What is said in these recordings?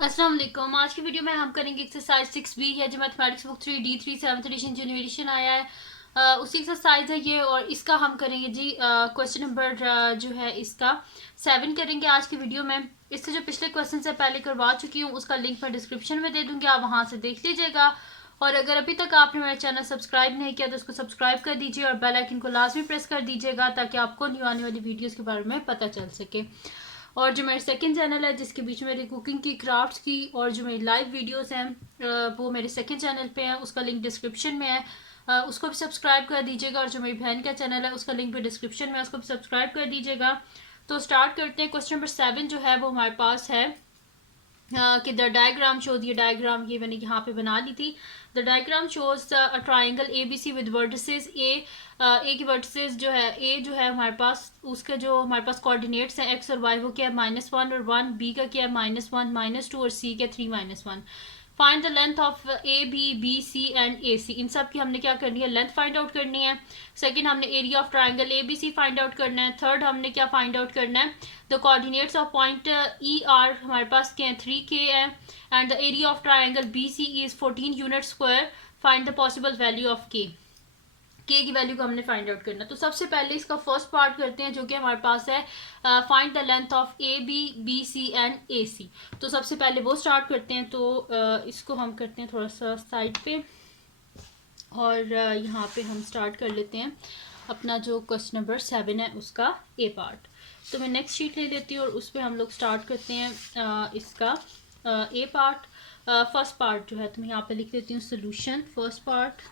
अस्सलाम वालेकुम। आज की वीडियो में हम करेंगे एक्सरसाइज 6B है जो mathematics book 3D3 7th edition जो न्यू एडिशन आया है, उसी एक्सरसाइज है ये। और इसका हम करेंगे जी क्वेश्चन नंबर जो है इसका 7 करेंगे आज की वीडियो में। इससे जो पिछले क्वेश्चन से पहले करवा चुकी हूँ उसका लिंक मैं डिस्क्रिप्शन में दे दूँगी, आप वहाँ से देख लीजिएगा। और अगर अभी तक आपने मेरा चैनल सब्सक्राइब नहीं किया तो उसको सब्सक्राइब कर दीजिए और बेल आइकन को लाजमी प्रेस कर दीजिएगा ताकि आपको न्यू आने वाली वीडियोज़ के बारे में पता चल सके। और जो मेरे सेकंड चैनल है जिसके बीच में मेरी कुकिंग की, क्राफ्ट्स की और जो मेरी लाइव वीडियोस हैं वो मेरे सेकंड चैनल पे हैं, उसका लिंक डिस्क्रिप्शन में है, उसको भी सब्सक्राइब कर दीजिएगा। और जो मेरी बहन का चैनल है उसका लिंक भी डिस्क्रिप्शन में है, उसको भी सब्सक्राइब कर दीजिएगा। तो स्टार्ट करते हैं। क्वेश्चन नंबर 7 जो है वो हमारे पास है कि द डायग्राम शोज, ये डायग्राम ये मैंने यहाँ पे बना ली थी। The diagram shows a triangle A B C with vertices A की वर्टिसेस जो है ए जो है हमारे पास, उसके जो हमारे पास कोऑर्डिनेट्स हैं एक्स और वाई वो क्या है -1 और 1, बी का क्या है -1 -2 और सी का 3 -1। Find the length of A B C and A C, इन सब की हमने क्या करनी है, लेंथ फाइंड आउट करनी है। सेकंड हमने area of triangle A B C find out करना है। थर्ड हमने क्या फाइंड आउट करना है, the coordinates of point E are हमारे पास क्या है 3K है, and the area of triangle B C is 14 unit square. Find the possible value of K की वैल्यू को हमने फाइंड आउट करना। तो सबसे पहले इसका फर्स्ट पार्ट करते हैं जो कि हमारे पास है find the length of A B C and A C. तो सबसे पहले वो स्टार्ट करते हैं। तो इसको हम करते हैं थोड़ा सा साइड पे और यहाँ पे हम स्टार्ट कर लेते हैं अपना जो क्वेश्चन नंबर 7 है उसका ए पार्ट। तो मैं नेक्स्ट शीट ले लेती हूँ और उस पर हम लोग स्टार्ट करते हैं इसका ए पार्ट। फर्स्ट पार्ट जो है तो मैं यहाँ पे लिख देती हूँ सोल्यूशन फर्स्ट पार्ट।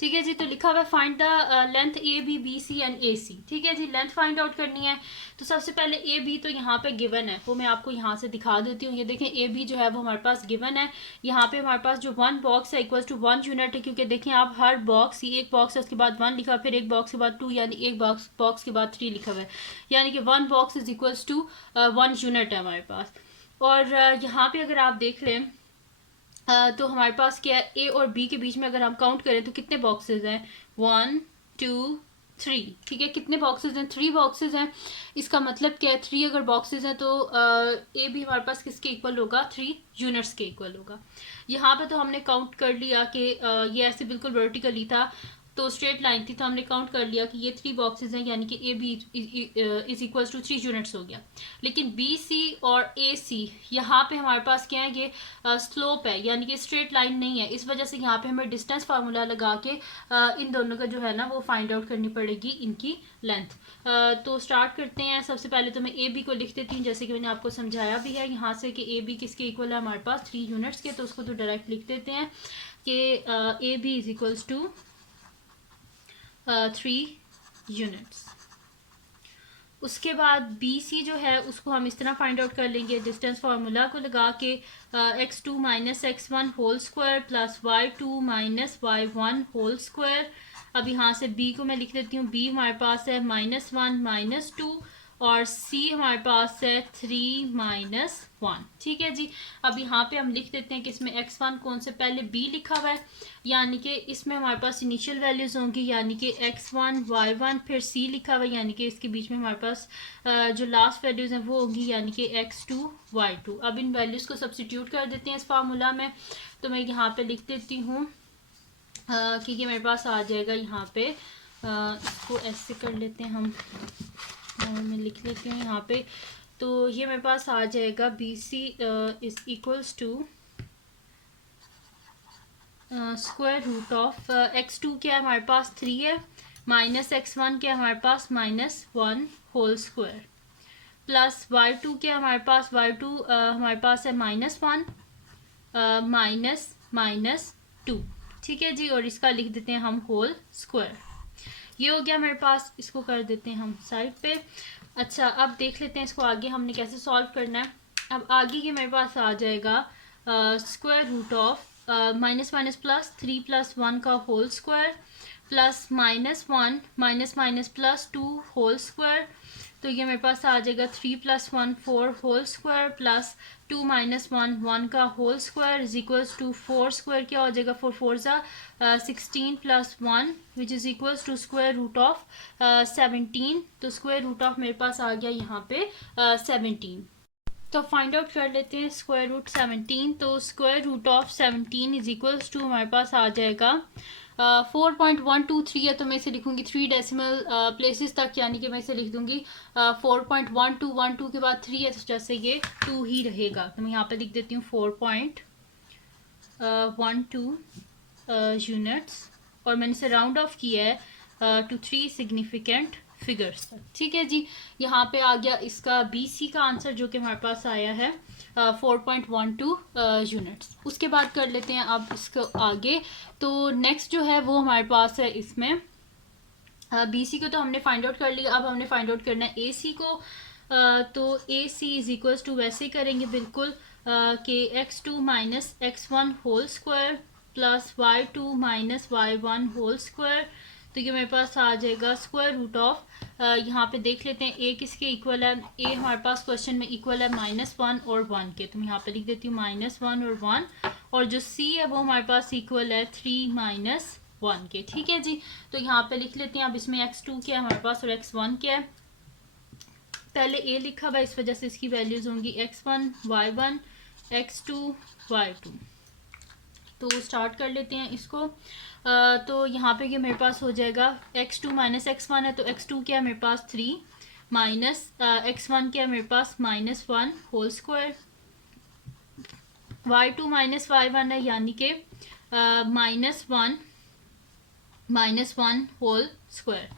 ठीक है जी, तो लिखा हुआ है find the length A B C and A C. ठीक है जी, लेंथ फाइंड आउट करनी है। तो सबसे पहले ए बी तो यहाँ पे गिवन है, वो मैं आपको यहाँ से दिखा देती हूँ। ये देखें ए बी जो है वो हमारे पास गिवन है। यहाँ पे हमारे पास जो 1 बॉक्स है इक्वल टू 1 यूनिट है, क्योंकि देखें आप हर बॉक्स ही, एक बॉक्स है उसके बाद 1 लिखा, फिर एक बॉक्स के बाद 2, यानी एक बॉक्स के बाद 3 लिखा हुआ है, यानी कि 1 box is equals to 1 unit है हमारे पास। और यहाँ पे अगर आप देख लें तो हमारे पास क्या है, ए और बी के बीच में अगर हम काउंट करें तो कितने बॉक्सेस हैं, 1 2 3। ठीक है, कितने बॉक्सेस हैं, 3 बॉक्सेस हैं। इसका मतलब क्या है, 3 अगर बॉक्सेस हैं तो ए भी हमारे पास किसके इक्वल होगा, 3 यूनिट्स के इक्वल होगा। यहाँ पे तो हमने काउंट कर लिया कि ये ऐसे बिल्कुल वर्टिकली था, तो स्ट्रेट लाइन थी, तो हमने काउंट कर लिया कि ये 3 बॉक्सेस हैं, यानी कि A B is equals to 3 units हो गया। लेकिन बी सी और ए सी यहाँ पे हमारे पास क्या है, ये स्लोप है, यानी कि स्ट्रेट लाइन नहीं है। इस वजह से यहाँ पे हमें डिस्टेंस फार्मूला लगा के इन दोनों का जो है ना वो फाइंड आउट करनी पड़ेगी इनकी लेंथ। तो स्टार्ट करते हैं। सबसे पहले तो मैं ए बी को लिख देती हूँ जैसे कि मैंने आपको समझाया भी है यहाँ से कि ए बी किसके इक्वल है हमारे पास, 3 यूनिट्स के। तो उसको तो डायरेक्ट लिख देते हैं कि A B is equals to 3 units. उसके बाद बी सी जो है उसको हम इस तरह फाइंड आउट कर लेंगे, डिस्टेंस फार्मूला को लगा के x2 minus x1 whole square plus y2 minus y1 whole square. अब यहाँ से b को मैं लिख देती हूँ, b हमारे पास है -1 -2 और c हमारे पास है 3 -1। ठीक है जी, अब यहाँ पे हम लिख देते हैं कि इसमें x1 कौन से, पहले b लिखा हुआ है, यानी कि इसमें हमारे पास इनिशियल वैल्यूज होंगी, यानी कि x1 y1, फिर c लिखा हुआ है, यानी कि इसके बीच में हमारे पास जो लास्ट वैल्यूज हैं वो होंगी, यानी कि x2 y2। अब इन वैल्यूज को सब्स्टिट्यूट कर देते हैं इस फार्मूला में। तो मैं यहाँ पे लिख देती हूँ कि ये मेरे पास आ जाएगा यहाँ पे, इसको ऐसे कर लेते हैं हम, मैं लिख लेती हूँ यहाँ पे। तो ये मेरे पास आ जाएगा B C is equals to square root of x2 क्या है हमारे पास 3 है, माइनस x1 क्या है हमारे पास -1 होल स्क्वायर, प्लस y2 क्या है हमारे पास, y2 हमारे पास है -1 -2। ठीक है जी, और इसका लिख देते हैं हम होल स्क्वायर। ये हो गया मेरे पास, इसको कर देते हैं हम साइड पे। अच्छा, अब देख लेते हैं इसको आगे हमने कैसे सॉल्व करना है। अब आगे ये मेरे पास आ जाएगा square root of minus minus plus 3 + 1 का whole square plus -1 minus minus +2 whole square तो ये मेरे पास आ जाएगा 3 + 1 4 होल स्क्वायर प्लस 2 - 1 1 का whole square is equals to 4 square क्या हो जाएगा 4 4 ज़ा 16 + 1 which is equals to square root of 17। तो स्क्वायर रूट ऑफ मेरे पास आ गया यहाँ पे 17। तो फाइंड आउट कर लेते हैं स्क्वायर रूट 17। तो square root of 17 is equals to हमारे पास आ जाएगा 4.123 है, तो मैं इसे लिखूंगी 3 डेसिमल प्लेसेस तक, यानी कि मैं इसे लिख दूंगी 4.1212 के बाद 3 है, तो जैसे ये 2 ही रहेगा। तो मैं यहाँ पे लिख देती हूँ 4.12 यूनिट्स, और मैंने इसे राउंड ऑफ किया है टू 3 सिग्निफिकेंट फिगर्स तक। ठीक है जी, यहाँ पे आ गया इसका BC का आंसर जो कि हमारे पास आया है 4.12 यूनिट्स। उसके बाद कर लेते हैं अब इसको आगे। तो नेक्स्ट जो है वो हमारे पास है इसमें BC को तो हमने फाइंड आउट कर लिया, अब हमने फाइंड आउट करना है AC को। तो AC इज इक्वल्स टू वैसे ही करेंगे बिल्कुल कि x2 - x1 whole square plus y2 - y1 whole square. तो ये मेरे पास आ जाएगा स्क्वायर रूट ऑफ, यहाँ पे देख लेते हैं A किसके इक्वल है। A हमारे पास क्वेश्चन में इक्वल है -1 और 1 के, तो मैं यहाँ पे लिख देती हूँ -1 और 1, और जो C है वो हमारे पास इक्वल है 3 - 1 के। ठीक है जी, तो यहाँ पे लिख लेते हैं। अब इसमें x2 क्या है हमारे पास और x1 क्या है। पहले A लिखा हुआ, इस वजह से इसकी वैल्यूज होंगी x1 y1 x2 y2। तो स्टार्ट कर लेते हैं इसको। तो यहाँ पे ये मेरे पास हो जाएगा x2 - x1 है, तो x2 क्या है मेरे पास 3 माइनस x1 क्या है मेरे पास -1 होल स्क्वायर, y2 - y1 है यानी कि -1 whole square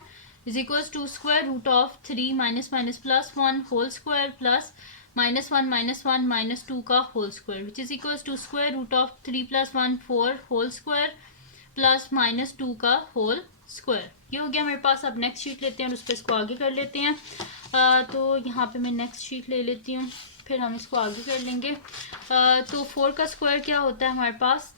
is equals to square root of 3 - +1 whole square plus -1 - 1 -2 का whole square which is equals to square root of 3 + 1 4 whole square plus -2 का होल स्क्वायर। ये हो गया मेरे पास। अब नेक्स्ट शीट लेते हैं और उस पर इसको आगे कर लेते हैं। तो यहाँ पे मैं नेक्स्ट शीट ले लेती हूँ, फिर हम इसको आगे कर लेंगे। तो 4 का स्क्वायर क्या होता है हमारे पास,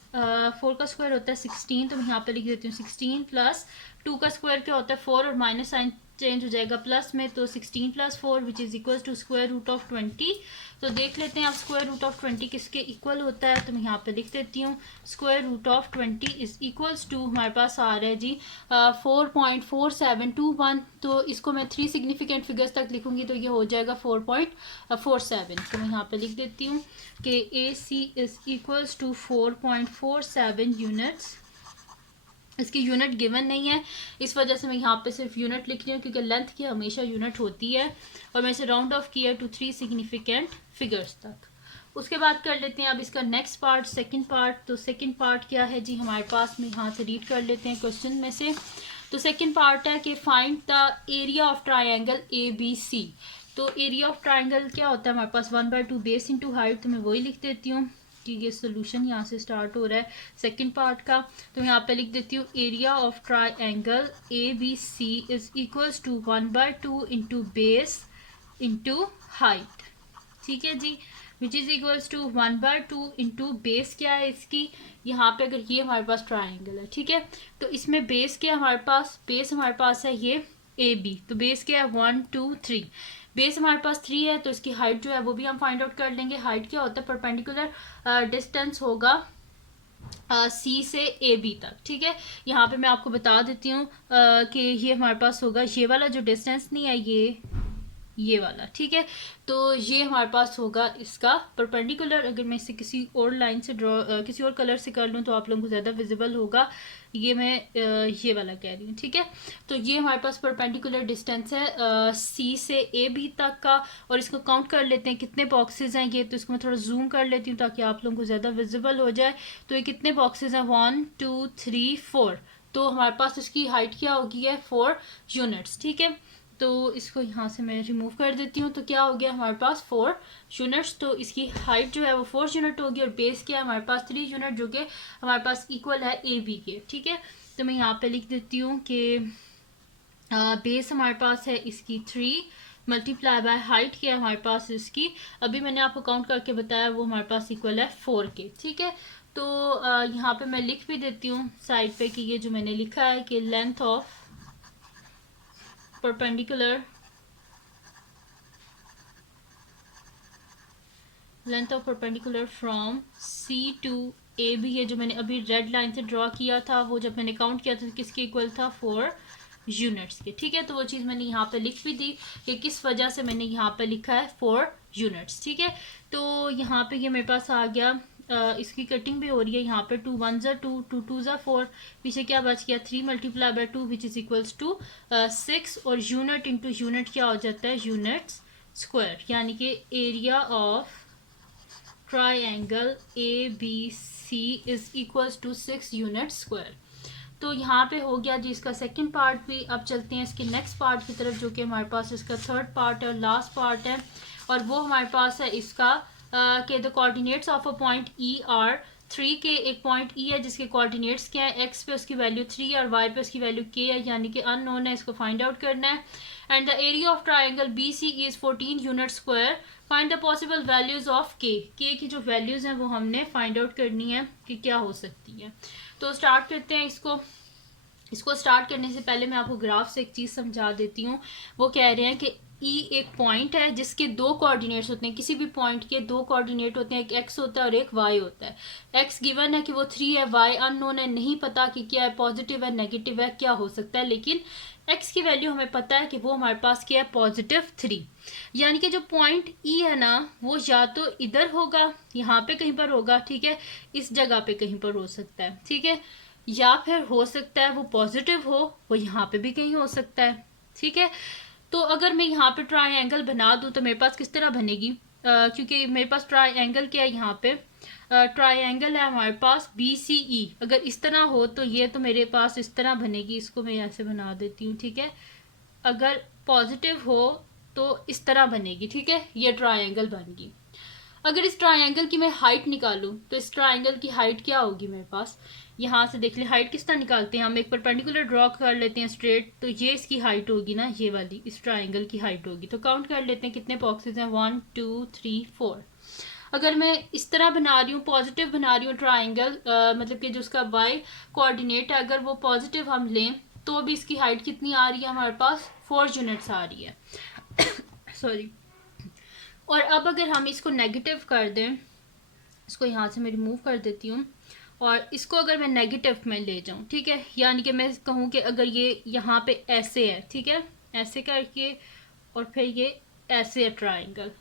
4 का स्क्वायर होता है 16, तो मैं यहाँ पे लिख देती हूँ 16 प्लस 2 का स्क्वायर क्या होता है 4, और माइनस साइन चेंज हो जाएगा प्लस में, तो 16 + 4 which is equal to square root of 20। तो देख लेते हैं आप स्क्वायर रूट ऑफ 20 किसके इक्वल होता है। तो मैं यहाँ पे लिख देती हूँ square root of 20 is equals to हमारे पास आ रहा है जी 4.4721। तो इसको मैं 3 सिग्निफिकेंट फिगर्स तक लिखूंगी तो ये हो जाएगा 4.47। तो मैं यहाँ पे लिख देती हूँ कि AC is equals to 4.47 units. इसकी यूनिट गिवन नहीं है, इस वजह से मैं यहाँ पे सिर्फ यूनिट लिख रही हूँ क्योंकि लेंथ की हमेशा यूनिट होती है, और मैं इसे राउंड ऑफ किया टू 3 सिग्निफिकेंट फिगर्स तक। उसके बाद कर लेते हैं अब इसका नेक्स्ट पार्ट, सेकंड पार्ट। तो सेकंड पार्ट क्या है जी हमारे पास में, यहाँ से रीड कर लेते हैं क्वेश्चन में से। तो सेकंड पार्ट है कि find the area of triangle ABC। तो एरिया ऑफ ट्राइंगल क्या होता है हमारे पास 1/2 बेस इंटू हाइट, तो मैं वही लिख देती हूँ कि ये सोल्यूशन यहाँ से स्टार्ट हो रहा है सेकंड पार्ट का। तो यहाँ पे लिख देती हूँ area of triangle ABC is equals to 1/2 into base into height. ठीक है जी, which is equals to 1/2 into base क्या है इसकी, यहाँ पे अगर ये हमारे पास ट्राइंगल है, ठीक है, तो इसमें बेस क्या है हमारे पास, बेस हमारे पास है ये AB। तो बेस क्या है 1 2 3, बेस हमारे पास 3 है, तो इसकी हाइट जो है वो भी हम फाइंड आउट कर लेंगे। हाइट क्या होता है, परपेंडिकुलर डिस्टेंस होगा C से AB तक। ठीक है, यहाँ पे मैं आपको बता देती हूँ कि ये हमारे पास होगा ये वाला जो डिस्टेंस नहीं है, ये वाला। ठीक है, तो ये हमारे पास होगा इसका परपेंडिकुलर। अगर मैं इसे किसी और लाइन से किसी और कलर से कर लूँ तो आप लोगों को ज़्यादा विजिबल होगा। ये मैं ये वाला कह रही हूँ। ठीक है, तो ये हमारे पास परपेंडिकुलर डिस्टेंस है C से AB तक का, और इसको काउंट कर लेते हैं कितने बॉक्सेस हैं ये। तो इसको मैं थोड़ा जूम कर लेती हूँ ताकि आप लोगों को ज़्यादा विजिबल हो जाए। तो ये कितने बॉक्सेस हैं 1 2 3 4, तो हमारे पास इसकी हाइट क्या होगी है 4 यूनिट्स। ठीक है, तो इसको यहाँ से मैं रिमूव कर देती हूँ। तो क्या हो गया हमारे पास 4 यूनिट्स, तो इसकी हाइट जो है वो 4 यूनिट होगी, और बेस क्या है हमारे पास 3 यूनिट जो कि हमारे पास इक्वल है AB के। ठीक है, तो मैं यहाँ पे लिख देती हूँ कि बेस हमारे पास है इसकी 3 मल्टीप्लाई बाय हाइट क्या है हमारे पास इसकी, अभी मैंने आपको काउंट करके बताया, वो हमारे पास इक्वल है 4 के। ठीक है, तो यहाँ पे मैं लिख भी देती हूँ साइड पे कि ये जो मैंने लिखा है कि length of perpendicular length of perpendicular from C to A B, ये जो मैंने अभी रेड लाइन से ड्रॉ किया था वो जब मैंने काउंट किया था किसके इक्वल था 4 यूनिट्स के। ठीक है, तो वो चीज़ मैंने यहाँ पे लिख भी दी कि किस वजह से मैंने यहाँ पे लिखा है 4 यूनिट्स। ठीक है, तो यहाँ पे ये मेरे पास आ गया। इसकी कटिंग भी हो रही है यहाँ पे, 2 1 ज़ा 2, 2 2 ज़ा 4, पीछे क्या बच गया 3 multiply by 2 which is equals to 6, और यूनिट इंटू यूनिट क्या हो जाता है यूनिट्स स्क्वायर, यानी कि area of triangle A B C is equals to 6 unit square. तो यहाँ पे हो गया जी इसका सेकंड पार्ट भी। अब चलते हैं इसके नेक्स्ट पार्ट की तरफ जो कि हमारे पास इसका थर्ड पार्ट है, लास्ट पार्ट है, और वो हमारे पास है इसका के the coordinates of a point E are 3 के। एक पॉइंट ई है जिसके कोऑर्डिनेट्स क्या है, एक्स पे उसकी वैल्यू 3 और वाई पे उसकी वैल्यू के है, यानी कि अननोन है, इसको फाइंड आउट करना है। And the area of triangle B C is 14 unit square. Find the possible values of K की जो वैल्यूज हैं वो हमने फाइंड आउट करनी है कि क्या हो सकती है। तो स्टार्ट करते हैं इसको स्टार्ट करने से पहले मैं आपको ग्राफ से एक चीज़ समझा देती हूँ। वो कह रहे हैं कि ई एक पॉइंट है जिसके दो कोऑर्डिनेट्स होते हैं, किसी भी पॉइंट के दो कोऑर्डिनेट होते हैं, एक एक्स होता है और एक वाई होता है। एक्स गिवन है कि वो 3 है, वाई अननोन है, नहीं पता कि क्या है, पॉजिटिव है नेगेटिव है, क्या हो सकता है, लेकिन एक्स की वैल्यू हमें पता है कि वो हमारे पास क्या है +3। यानी कि जो पॉइंट ई है ना वो या तो इधर होगा, यहाँ पे कहीं पर होगा, ठीक है, इस जगह पे कहीं पर हो सकता है, ठीक है, या फिर हो सकता है वो पॉजिटिव हो, वो यहाँ पे भी कहीं हो सकता है। ठीक है, तो अगर मैं यहाँ पे ट्राइंगल बना दूँ तो मेरे पास किस तरह बनेगी, क्योंकि मेरे पास ट्राइंगल क्या है, यहाँ पे ट्राइंगल है हमारे पास बी सी ई। अगर इस तरह हो तो ये तो मेरे पास इस तरह बनेगी, इसको मैं ऐसे बना देती हूँ। ठीक है, अगर पॉजिटिव हो तो इस तरह बनेगी। ठीक है, ये ट्राइंगल बन गई। अगर इस ट्राइंगल की मैं हाइट निकालूं तो इस ट्राइंगल की हाइट क्या होगी मेरे पास, यहाँ से देख ले हाइट किस तरह निकालते हैं हम, एक परपेंडिकुलर ड्रॉ कर लेते हैं स्ट्रेट, तो ये इसकी हाइट होगी ना, ये वाली इस ट्राइंगल की हाइट होगी। तो काउंट कर लेते हैं कितने बॉक्सेस हैं, 1 2 3 4। अगर मैं इस तरह बना रही हूँ, पॉजिटिव बना रही हूँ ट्राइंगल, मतलब कि जो उसका वाई कोऑर्डिनेट है अगर वो पॉजिटिव हम लें तो भी इसकी हाइट कितनी आ रही है हमारे पास, 4 यूनिट्स आ रही है। सॉरी। और अब अगर हम इसको नेगेटिव कर दें, इसको यहाँ से मैं रिमूव कर देती हूँ, और इसको अगर मैं नेगेटिव में ले जाऊँ, ठीक है, यानी कि मैं कहूँ कि अगर ये यहाँ पे ऐसे है, ठीक है, ऐसे करके, और फिर ये ऐसे है ट्राइंगल,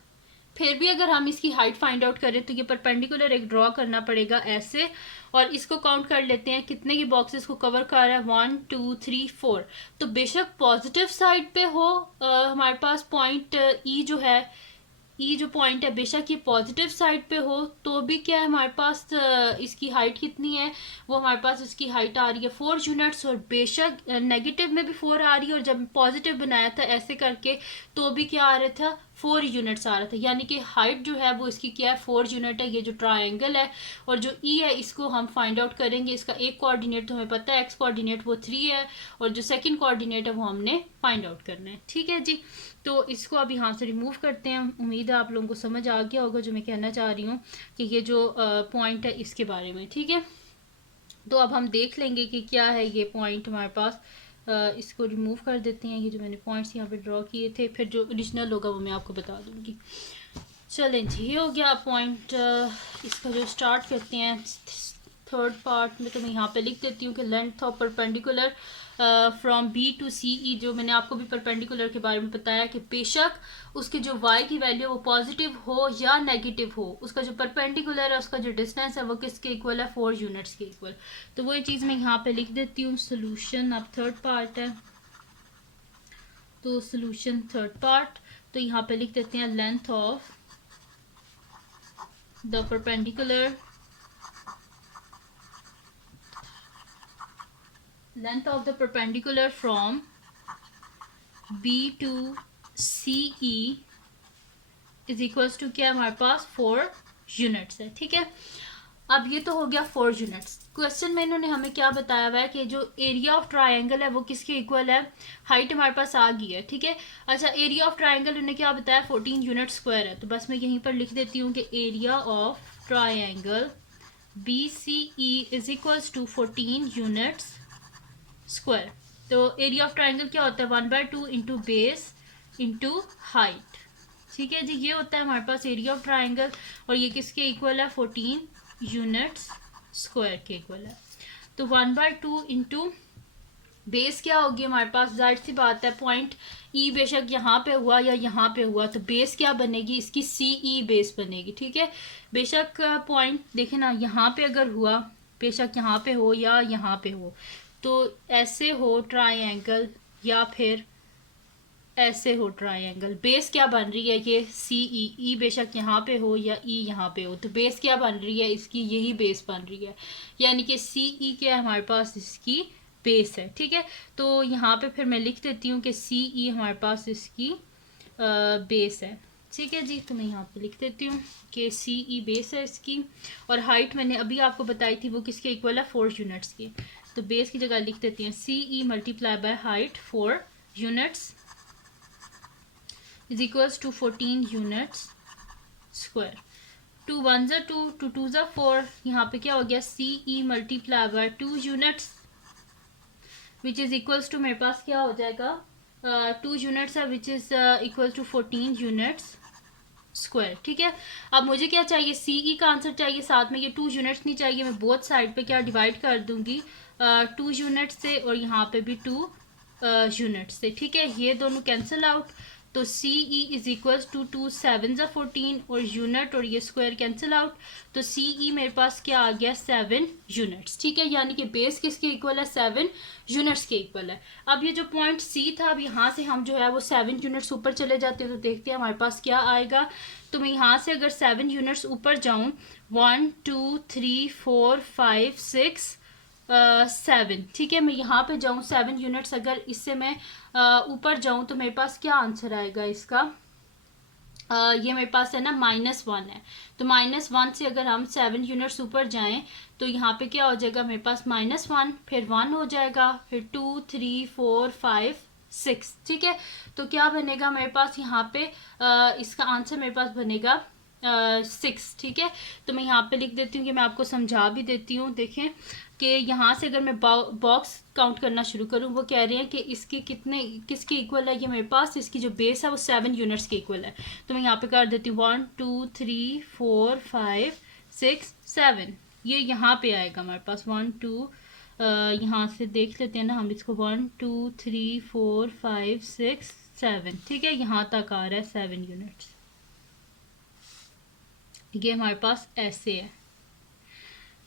फिर भी अगर हम इसकी हाइट फाइंड आउट करें तो ये परपेंडिकुलर एक ड्रॉ करना पड़ेगा ऐसे, और इसको काउंट कर लेते हैं कितने की बॉक्सेस को कवर कर रहा है, 1 2 3 4। तो बेशक पॉजिटिव साइड पे हो हमारे पास पॉइंट ई जो है, ई जो पॉइंट है बेशक ये पॉजिटिव साइड पे हो तो भी क्या है हमारे पास इसकी हाइट कितनी है, वो हमारे पास इसकी हाइट आ रही है 4 यूनिट्स, और बेशक नेगेटिव में भी 4 आ रही है, और जब पॉजिटिव बनाया था ऐसे करके तो भी क्या आ रहा था, 4 यूनिट्स आ रहा था। यानी कि हाइट जो है वो इसकी क्या है, 4 यूनिट है, ये जो ट्राइंगल है। और जो ई है इसको हम फाइंड आउट करेंगे, इसका एक कोऑर्डिनेट तो हमें पता है, एक्स कोऑर्डिनेट वो 3 है, और जो सेकंड कोऑर्डिनेट है वो हमने फाइंड आउट करना है। ठीक है जी, तो इसको अब यहाँ से रिमूव करते हैं। उम्मीद है आप लोगों को समझ आ गया होगा जो मैं कहना चाह रही हूँ कि ये जो पॉइंट है इसके बारे में। ठीक है, तो अब हम देख लेंगे कि क्या है ये पॉइंट हमारे पास। इसको रिमूव कर देते हैं, ये जो मैंने पॉइंट्स यहाँ पे ड्रॉ किए थे, फिर जो ओरिजिनल होगा वो मैं आपको बता दूँगी। चलें जी, ये हो गया पॉइंट। इसका जो स्टार्ट करते हैं थर्ड पार्ट में, तो मैं यहाँ पे लिख देती हूँ कि length of perpendicular from B to C E. जो मैंने आपको भी परपेंडिकुलर के बारे में बताया कि बेशक उसकी जो वाई की वैल्यू वो पॉजिटिव हो या नेगेटिव हो, उसका जो परपेंडिकुलर है उसका जो डिस्टेंस है वो किसके इक्वल है, 4 यूनिट्स के इक्वल। तो वही चीज़ मैं यहाँ पे लिख देती हूँ। सोल्यूशन अब थर्ड पार्ट है, तो सोल्यूशन थर्ड पार्ट, तो यहाँ पे लिख देते हैं length of the perpendicular from B to CE is equals to क्या हमारे पास 4 यूनिट्स है। ठीक है, अब ये तो हो गया 4 यूनिट्स। क्वेश्चन में इन्होंने हमें क्या बताया हुआ है कि जो एरिया ऑफ ट्राइंगल है वो किसके इक्वल है, हाइट हमारे पास आ गई है। ठीक है, अच्छा एरिया ऑफ ट्राइंगल उन्होंने क्या बताया, 14 यूनिट स्क्वायर है। तो बस मैं यहीं पर लिख देती हूँ कि area of triangle B C E is equals to 14 units square. तो एरिया ऑफ ट्राइंगल क्या होता है, 1/2 इंटू बेस इंटू हाइट। ठीक है जी, ये होता है हमारे पास एरिया ऑफ ट्राइंगल, और ये किसके इक्वल है, 14 यूनिट्स स्क्वायर के इक्वल है। तो 1/2 इंटू बेस क्या होगी हमारे पास, जाहिर सी बात है पॉइंट ई बेशक यहाँ पे हुआ या यहाँ पे हुआ, तो बेस क्या बनेगी इसकी, सी ई बेस बनेगी। ठीक है, बेशक पॉइंट देखे ना, यहाँ पे अगर हुआ, बेशक यहाँ पे हो या यहाँ पे हो, तो ऐसे हो ट्राइंगल या फिर ऐसे हो ट्राइंगल, बेस क्या बन रही है, ये सी ई बेशक यहाँ पे हो या ई यहाँ पे हो, तो बेस क्या बन रही है इसकी, यही बेस बन रही है, यानी कि सी ई क्या है हमारे पास इसकी बेस है। ठीक है, तो यहाँ पे फिर मैं लिख देती हूँ कि सी ई हमारे पास इसकी बेस है। ठीक है जी, तो मैं यहाँ पे लिख देती हूँ कि सी ई बेस है इसकी, और हाइट मैंने अभी आपको बताई थी वो किसके इक्वल है, 4 यूनिट्स की, तो बेस की जगह लिख देती हैं C E multiply by height 4 units is equals to 14 units square. 2 1s are 2, 2 2s are 4, यहाँ पे क्या हो गया, C E multiply by 2 units which is equals to, मेरे पास क्या हो जाएगा, 2 यूनिट्स है which is equal to 14 units square. ठीक है, अब मुझे क्या चाहिए, सी ई का आंसर चाहिए, साथ में ये 2 यूनिट्स नहीं चाहिए, मैं बोथ साइड पे क्या डिवाइड कर दूंगी 2 यूनिट्स से, और यहाँ पे भी 2 यूनिट्स से। ठीक है, ये दोनों कैंसिल आउट, तो सी ई इज इक्वल्स टू 2 7 14, और यूनिट और ये स्क्वायर कैंसिल आउट, तो सी ई मेरे पास क्या आ गया, 7 यूनिट्स। ठीक है, यानी कि बेस किसके इक्वल है, 7 यूनिट्स के इक्वल है। अब ये जो पॉइंट सी था, अब यहाँ से हम जो है वो 7 यूनिट्स ऊपर चले जाते हैं, तो देखते हैं हमारे पास क्या आएगा। तो मैं यहाँ से अगर 7 यूनिट्स ऊपर जाऊँ, 1 2 3 4 5 6 7, ठीक है, मैं यहाँ पे जाऊँ 7 यूनिट्स, अगर इससे मैं ऊपर जाऊँ तो मेरे पास क्या आंसर आएगा इसका, ये मेरे पास है ना -1 है, तो -1 से अगर हम 7 यूनिट्स ऊपर जाएं तो यहाँ पे क्या हो जाएगा, मेरे पास -1 फिर 1 हो जाएगा, फिर 2 3 4 5 6। ठीक है, तो क्या बनेगा मेरे पास यहाँ पे, इसका आंसर मेरे पास बनेगा 6। ठीक है, तो मैं यहाँ पे लिख देती हूँ कि मैं आपको समझा भी देती हूँ। देखें कि यहाँ से अगर मैं बॉक्स काउंट करना शुरू करूँ, वो कह रहे हैं कि इसके कितने किसके इक्वल है, ये मेरे पास इसकी जो बेस है वो 7 यूनिट्स के इक्वल है, तो मैं यहाँ पे कर देती हूँ 1 2 3 4 5 6 7, ये यहाँ पे आएगा हमारे पास 1 2, यहाँ से देख लेते हैं ना हम इसको, 1 2 3 4 5 6 7, ठीक है, यहाँ तक आ रहा है 7 यूनिट्स, ये हमारे पास ऐसे है।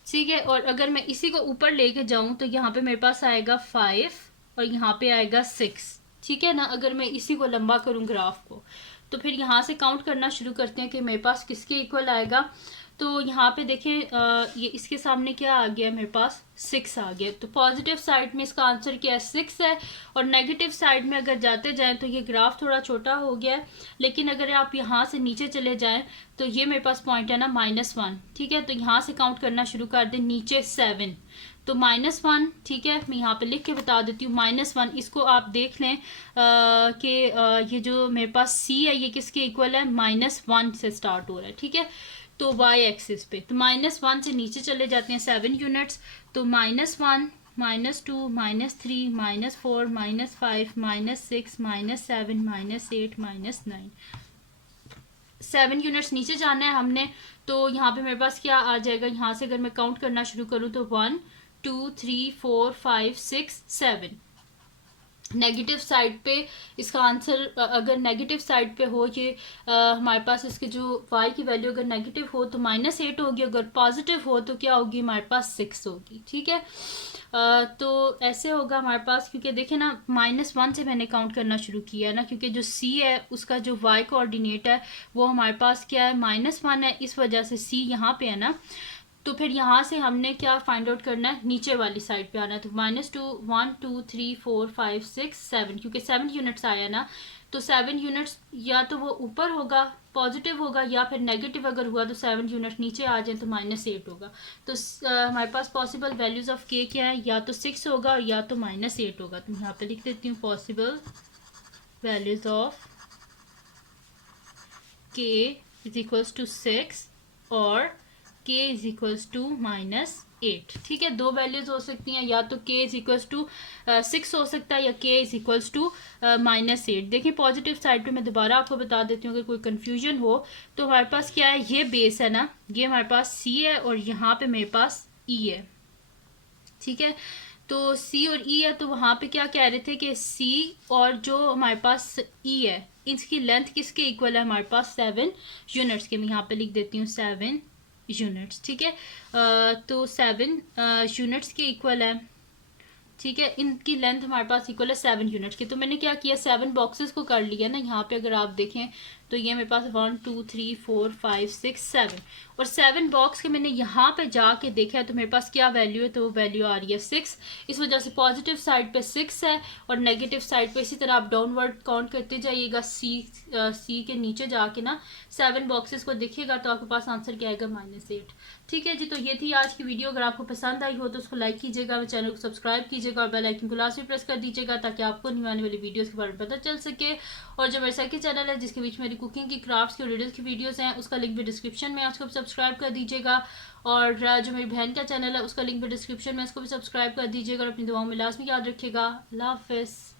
ठीक है, और अगर मैं इसी को ऊपर लेके जाऊं तो यहाँ पे मेरे पास आएगा 5 और यहाँ पे आएगा 6। ठीक है ना, अगर मैं इसी को लंबा करूं ग्राफ को, तो फिर यहाँ से काउंट करना शुरू करते हैं कि मेरे पास किसके इक्वल आएगा। तो यहाँ पे देखें, ये इसके सामने क्या आ गया, मेरे पास 6 आ गया, तो पॉजिटिव साइड में इसका आंसर क्या है, 6 है, और नेगेटिव साइड में अगर जाते जाएं तो ये ग्राफ थोड़ा छोटा हो गया है, लेकिन अगर आप यहाँ से नीचे चले जाएं तो ये मेरे पास पॉइंट है ना -1। ठीक है, तो यहाँ से काउंट करना शुरू कर दें, नीचे 7, तो -1। ठीक है, मैं यहाँ पे लिख के बता देती हूँ -1, इसको आप देख लें कि ये जो मेरे पास C है ये किसके इक्वल है, -1 से स्टार्ट हो रहा है। ठीक है, तो y एक्सिस पे, तो -1 से नीचे चले जाते हैं 7 यूनिट्स, तो -1 -2 -3 -4 -5 -6 -7 -8 -9, 7 यूनिट्स नीचे जाना है हमने। तो यहाँ पे मेरे पास क्या आ जाएगा, यहाँ से अगर मैं काउंट करना शुरू करूँ तो 1 2 3 4 5 6 7, नेगेटिव साइड पे इसका आंसर, अगर नेगेटिव साइड पे हो ये हमारे पास इसके जो y की वैल्यू अगर नेगेटिव हो तो -8 होगी, अगर पॉजिटिव हो तो क्या होगी, हमारे पास 6 होगी। ठीक है, तो ऐसे होगा हमारे पास, क्योंकि देखें ना -1 से मैंने काउंट करना शुरू किया है ना, क्योंकि जो C है उसका जो y कोऑर्डिनेट है वो हमारे पास क्या है, -1 है, इस वजह से C यहाँ पे है ना। तो फिर यहाँ से हमने क्या फाइंड आउट करना है, नीचे वाली साइड पे आना है, तो -2 1 2 3 4 5 6 7, क्योंकि 7 यूनिट्स आया ना, तो 7 यूनिट्स या तो वो ऊपर होगा पॉजिटिव होगा, या फिर नेगेटिव अगर हुआ तो 7 यूनिट नीचे आ जाए तो -8 होगा। तो हमारे पास पॉसिबल वैल्यूज ऑफ k क्या है, या तो 6 होगा और या तो -8 होगा, तो यहाँ पे लिख देती हूँ possible values of k is equals to 6 और k इज इक्वल्स टू -8। 8। ठीक है, दो वैल्यूज हो सकती हैं, या तो k इज इक्वल्स टू 6 हो सकता है या k इज इक्वल्स टू -8। देखिए पॉजिटिव साइड पे मैं दोबारा आपको बता देती हूँ, अगर कोई कन्फ्यूजन हो तो हमारे पास क्या है, ये बेस है ना, ये हमारे पास c है और यहाँ पे मेरे पास e है। ठीक है, तो C और E है, तो वहाँ पे क्या कह रहे थे कि C और जो हमारे पास E है इसकी लेंथ किसके इक्वल है, हमारे पास 7 यूनिट्स के। मैं यहाँ पे लिख देती हूँ 7 यूनिट्स। ठीक है, तो 7 यूनिट्स के इक्वल है। ठीक है, इनकी लेंथ हमारे पास इक्वल है 7 यूनिट्स की। तो मैंने क्या किया, 7 बॉक्सेस को कर लिया ना। यहाँ पे अगर आप देखें तो ये मेरे पास 1 2 3 4 5 6 7 और 7 बॉक्स के मैंने यहाँ पे जाके देखा है तो मेरे पास क्या वैल्यू है, तो वो वैल्यू आ रही है 6। इस वजह से पॉजिटिव साइड पे 6 है और नेगेटिव साइड पे इसी तरह आप डाउनवर्ड काउंट करते जाइएगा। सी के नीचे जाके ना 7 बॉक्सेस को देखिएगा तो आपके पास आंसर क्या आएगा, -8। ठीक है जी, तो ये थी आज की वीडियो। अगर आपको पसंद आई हो तो उसको लाइक कीजिएगा, चैनल को सब्सक्राइब कीजिएगा और बेल आइकन को लास्ट में प्रेस कर दीजिएगा ताकि आपको नहीं आने वाली वीडियोस के बारे में पता चल सके। और जो मेरा सेकंड चैनल है जिसके बीच मेरी कुकिंग की, क्राफ्ट्स की और रिडल्स की वीडियोस हैं, उसका लिंक भी डिस्क्रिप्शन में है, उसको भी सब्सक्राइब कर दीजिएगा। और जो मेरी बहन का चैनल है उसका लिंक भी डिस्क्रिप्शन में, उसको भी सब्सक्राइब कर दीजिएगा। और अपनी दुआओं में लाजमी याद रखिएगा। अल्लाह हाफिज़।